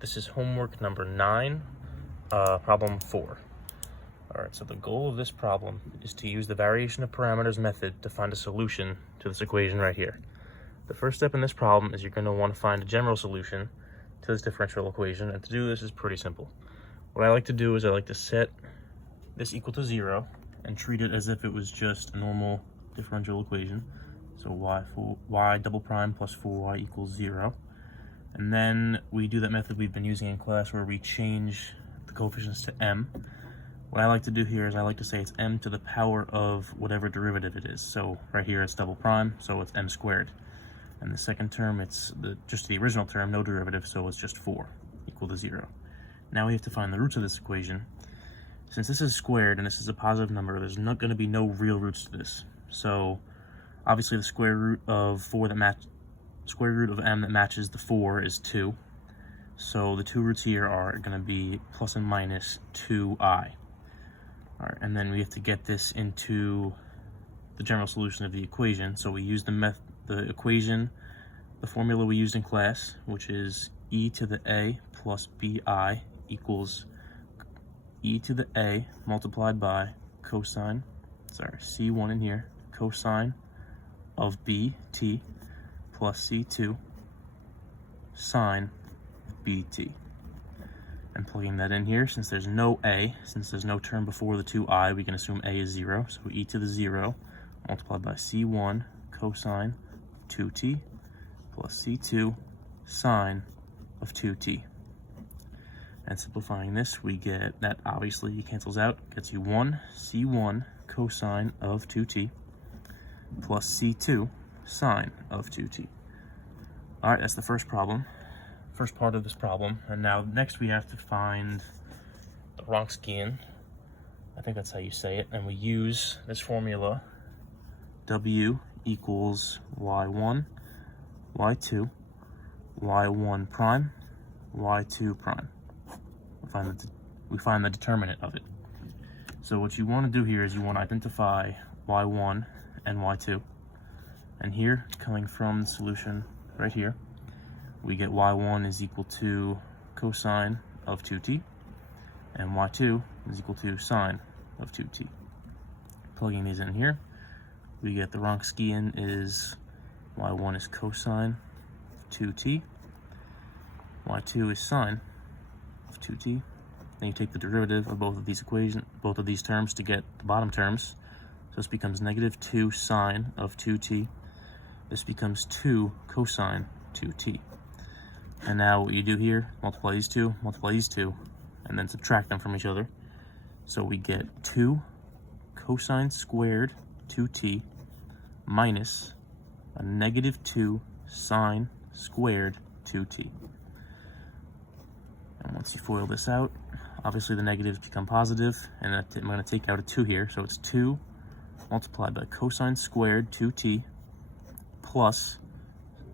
This is homework number 9, problem 4. All right, so the goal of this problem is to use the variation of parameters method to find a solution to this equation right here. The first step in this problem is you're going to want to find a general solution to this differential equation, and to do this is pretty simple. What I like to do is I like to set this equal to 0 and treat it as if it was just a normal differential equation. So y double prime plus 4y equals 0. And then we do that method we've been using in class where we change the coefficients to m. What I like to do here is I like to say it's m to the power of whatever derivative it is. So right here it's double prime, so it's m squared. And the second term, it's just the original term, no derivative, so it's just 4 equal to 0. Now we have to find the roots of this equation. Since this is squared and this is a positive number, there's not going to be no real roots to this. So obviously the square root of square root of m that matches the 4 is 2. So the two roots here are going to be plus and minus 2i. All right, and then we have to get this into the general solution of the equation. So we use the equation, the formula we used in class, which is e to the a plus bi equals e to the a multiplied by c1 in here, cosine of bt plus c2 sine bt. And plugging that in here, since there's no term before the 2i, we can assume a is 0. So e to the 0 multiplied by c1 cosine of 2t plus c2 sine of 2t. And simplifying this, we get that obviously cancels out, gets you 1 c1 cosine of 2t plus c2 sine of 2t. All right, that's the first part of this problem. And now next we have to find the Wronskian, I think that's how you say it, and we use this formula, w equals y1, y2, y1 prime, y2 prime. We find the determinant of it. So what you want to do here is you want to identify y1 and y2. And here, coming from the solution right here, we get y1 is equal to cosine of 2t, and y2 is equal to sine of 2t. Plugging these in here, we get the Wronskian is y1 is cosine of 2t, y2 is sine of 2t. Then you take the derivative of both of these terms to get the bottom terms. So this becomes negative 2 sine of 2t. This becomes 2 cosine 2t. And now what you do here, multiply these two, and then subtract them from each other. So we get 2 cosine squared 2t minus a negative 2 sine squared 2t. And once you FOIL this out, obviously the negatives become positive, and I'm going to take out a 2 here. So it's 2 multiplied by cosine squared 2t plus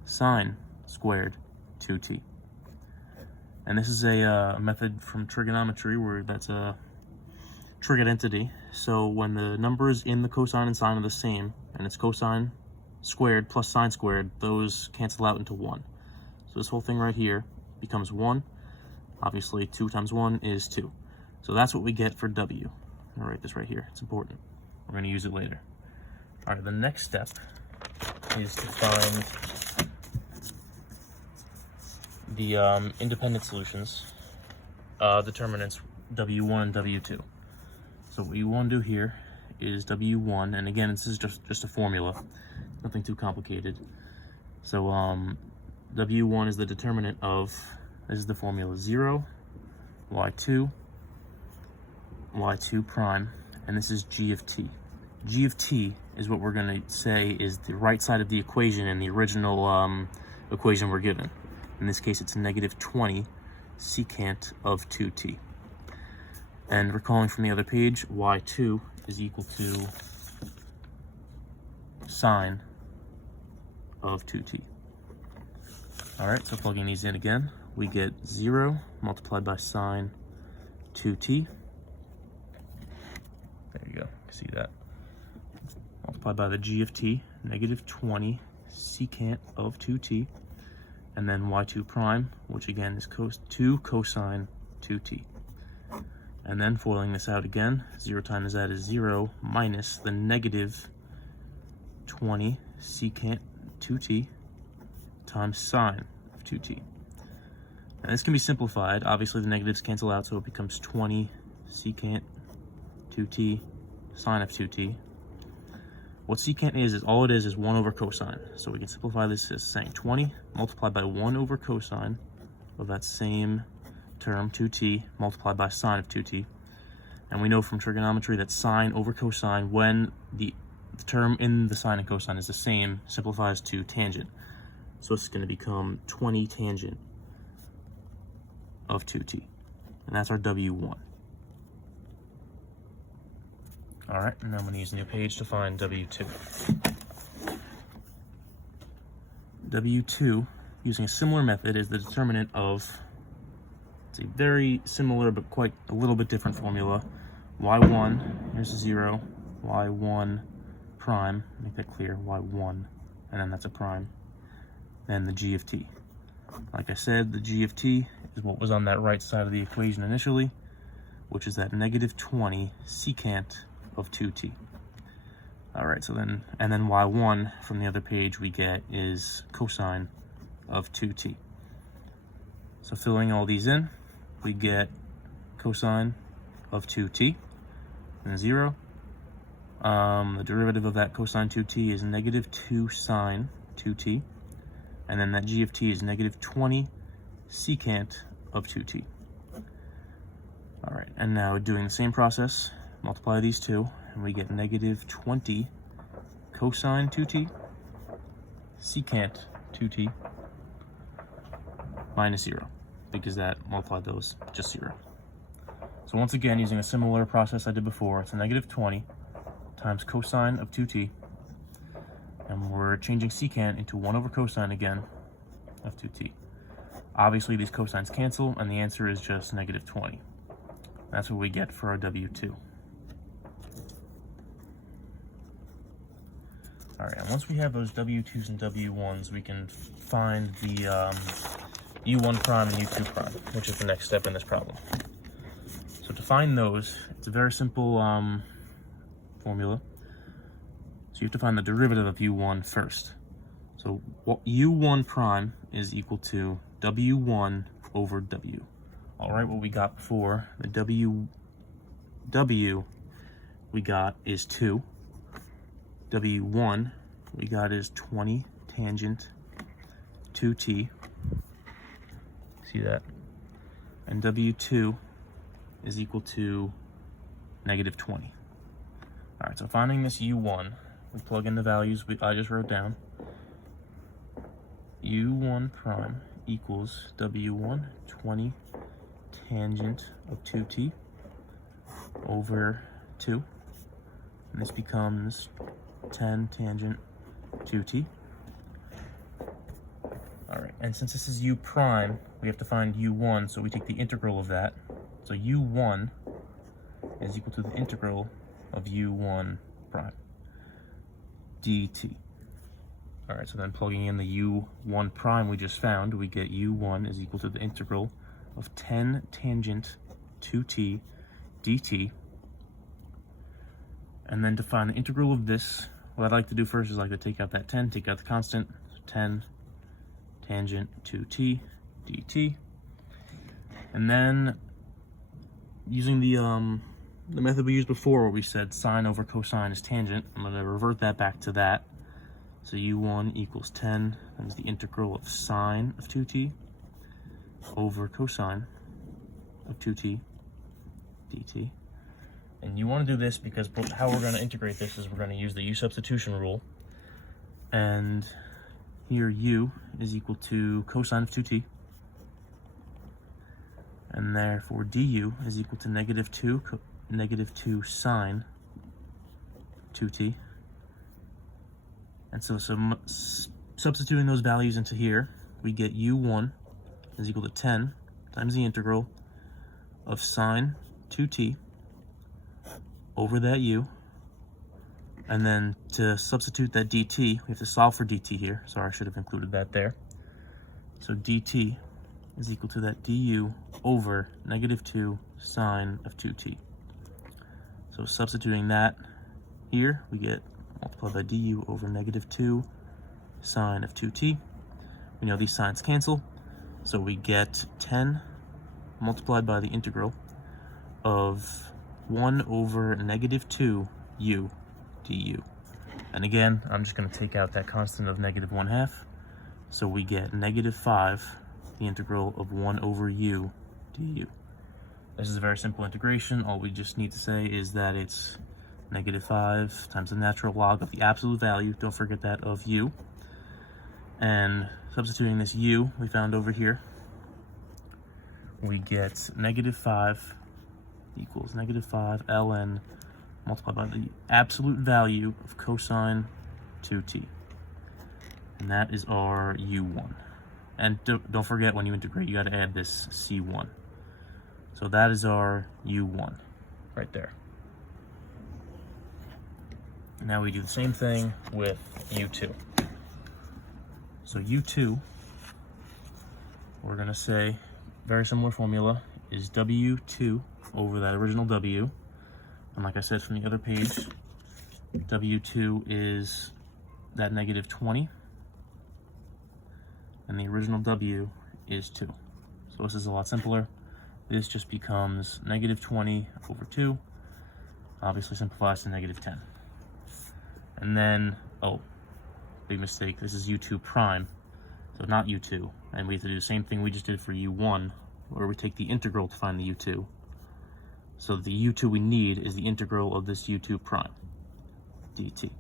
sine squared 2t. And this is a method from trigonometry where that's a trig identity. So when the numbers in the cosine and sine are the same, and it's cosine squared plus sine squared, those cancel out into 1. So this whole thing right here becomes 1. Obviously 2 times 1 is 2. So that's what we get for w. I'll write this right here, it's important. We're going to use it later. All right, the next step is to find the independent solutions, determinants w1 and w2. So what you want to do here is w1, and again, this is just a formula, nothing too complicated. So w1 is the determinant of, this is the formula, 0, y2 prime, and this is g of t. G of t is what we're going to say is the right side of the equation in the original equation we're given. In this case, it's negative 20 secant of 2t. And recalling from the other page, y2 is equal to sine of 2t. All right, so plugging these in again, we get 0 multiplied by sine 2t. There you go, see that? Multiplied by the g of t, negative 20 secant of 2t. and then y2 prime, which again is 2 cosine 2t. And then foiling this out again, 0 times that is 0 minus the negative 20 secant 2t times sine of 2t. And this can be simplified. Obviously the negatives cancel out, so it becomes 20 secant 2t sine of 2t. What secant is all it is 1 over cosine. So we can simplify this as saying 20 multiplied by 1 over cosine of that same term, 2t, multiplied by sine of 2t. And we know from trigonometry that sine over cosine, when the term in the sine and cosine is the same, simplifies to tangent. So it's going to become 20 tangent of 2t. And that's our W1. All right, and now I'm going to use a new page to find W2. W2, using a similar method, is the determinant of, it's a very similar but quite a little bit different formula. Y1, here's a 0, Y1 prime, make that clear, Y1, and then that's a prime, and the G of t. Like I said, the G of t is what was on that right side of the equation initially, which is that negative 20 secant of 2t. All right, so then, and then y1 from the other page we get is cosine of 2t. So filling all these in, we get cosine of 2t and 0. The derivative of that cosine 2t is negative 2 sine 2t, and then that g of t is negative 20 secant of 2t. All right, and now doing the same process, multiply these two, and we get negative 20 cosine 2t secant 2t minus 0, because that multiplied those just 0. So once again, using a similar process I did before, it's a negative 20 times cosine of 2t, and we're changing secant into 1 over cosine again of 2t. Obviously these cosines cancel, and the answer is just negative 20. That's what we get for our W2. All right, and once we have those W2s and W1s, we can find the U1 prime and U2 prime, which is the next step in this problem. So to find those, it's a very simple formula. So you have to find the derivative of U1 first. So U1 prime is equal to W1 over W. All right, what we got before, the W we got is 2. W1 we got is 20 tangent 2t. See that? And W2 is equal to negative 20. All right, so finding this U1, we plug in the values I just wrote down. U1 prime equals W1, 20 tangent of 2t over 2. And this becomes 10 tangent 2t. All right, and since this is U prime, we have to find U1, so we take the integral of that. So U1 is equal to the integral of U1 prime dt. All right, so then plugging in the U1 prime we just found, we get U1 is equal to the integral of 10 tangent 2t dt. And then to find the integral of this, what I'd like to do first is to take out that 10, take out the constant, so 10 tangent 2t dt. And then using the method we used before where we said sine over cosine is tangent, I'm going to revert that back to that. So U1 equals 10 times the integral of sine of 2t over cosine of 2t dt. And you want to do this because how we're going to integrate this is we're going to use the U substitution rule. And here U is equal to cosine of 2t. And therefore du is equal to negative 2 sine 2t. And so substituting those values into here, we get U1 is equal to 10 times the integral of sine 2t over that u. And then to substitute that dt, we have to solve for dt here. Sorry, I should have included that there. So dt is equal to that du over -2 sine of 2t. So substituting that here, we get multiplied by du over -2 sine of 2t. We know these signs cancel, so we get 10 multiplied by the integral of 1 over -2 u du. And again, I'm just going to take out that constant of -1/2, so we get -5, the integral of 1 over u du. This is a very simple integration. All we just need to say is that it's -5 times the natural log of the absolute value, don't forget that, of u. And substituting this u we found over here, we get -5 equals -5 ln multiplied by the absolute value of cosine 2t. And that is our u1. And don't forget, when you integrate, you got to add this c1. So that is our u1 right there. Now we do the same thing with u2. So u2, we're going to say, very similar formula, is w2 over that original w. And like I said from the other page, w2 is that -20, and the original w is 2. So this is a lot simpler. This just becomes -20 over 2, obviously simplifies to -10. And then, oh, big mistake, this is u2 prime, so not u2. And we have to do the same thing we just did for u1, where we take the integral to find the u2. So the u2 we need is the integral of this u2 prime, dt.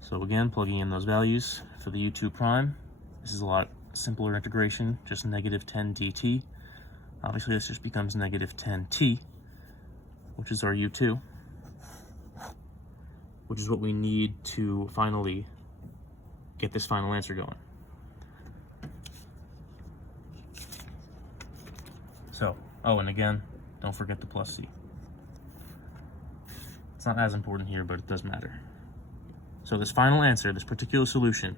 So again, plugging in those values for the u2 prime, this is a lot simpler integration, just -10 dt. Obviously this just becomes -10t, which is our u2, which is what we need to finally get this final answer going. So, oh, and again, don't forget the plus c. It's not as important here, but it does matter. So this final answer, this particular solution,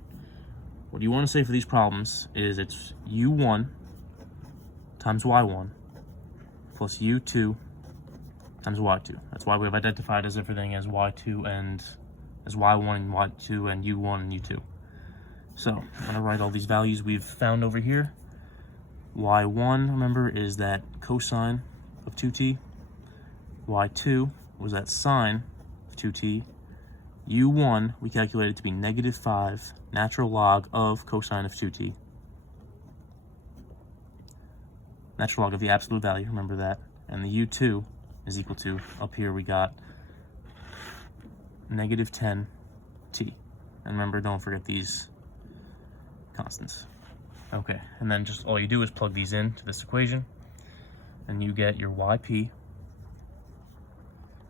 what you want to say for these problems is it's u1 times y1 plus u2 times y2. That's why we've identified as everything as y2 and as y1 and y2 and u1 and u2. So I'm going to write all these values we've found over here. y1, remember, is that cosine of 2t. y2 was that sine of 2t. u1 we calculated to be -5 natural log of cosine of 2t. Natural log of the absolute value, remember that. And the u2 is equal to, up here we got -10t. And remember, don't forget these constants. Okay, and then just all you do is plug these into this equation, and you get your yp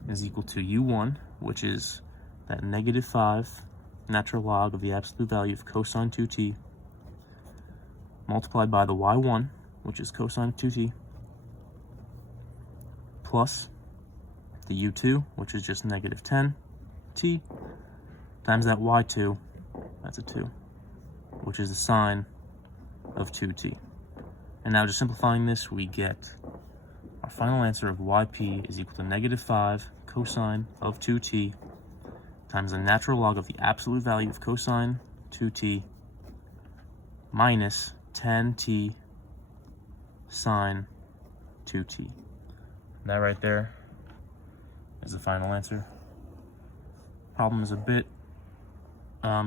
is equal to u1, which is that -5 natural log of the absolute value of cosine 2t, multiplied by the y1, which is cosine of 2t, plus the u2, which is just -10t, times that y2, that's a 2, which is the sine of 2t. And now just simplifying this, we get our final answer of yp is equal to -5 cosine of 2t times the natural log of the absolute value of cosine 2t minus 10t sine 2t. And that right there is the final answer. Problem is a bit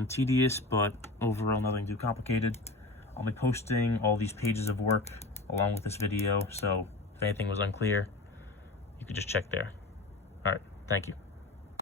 tedious, but overall nothing too complicated. I'll be posting all these pages of work along with this video, so if anything was unclear, you could just check there. All right, thank you.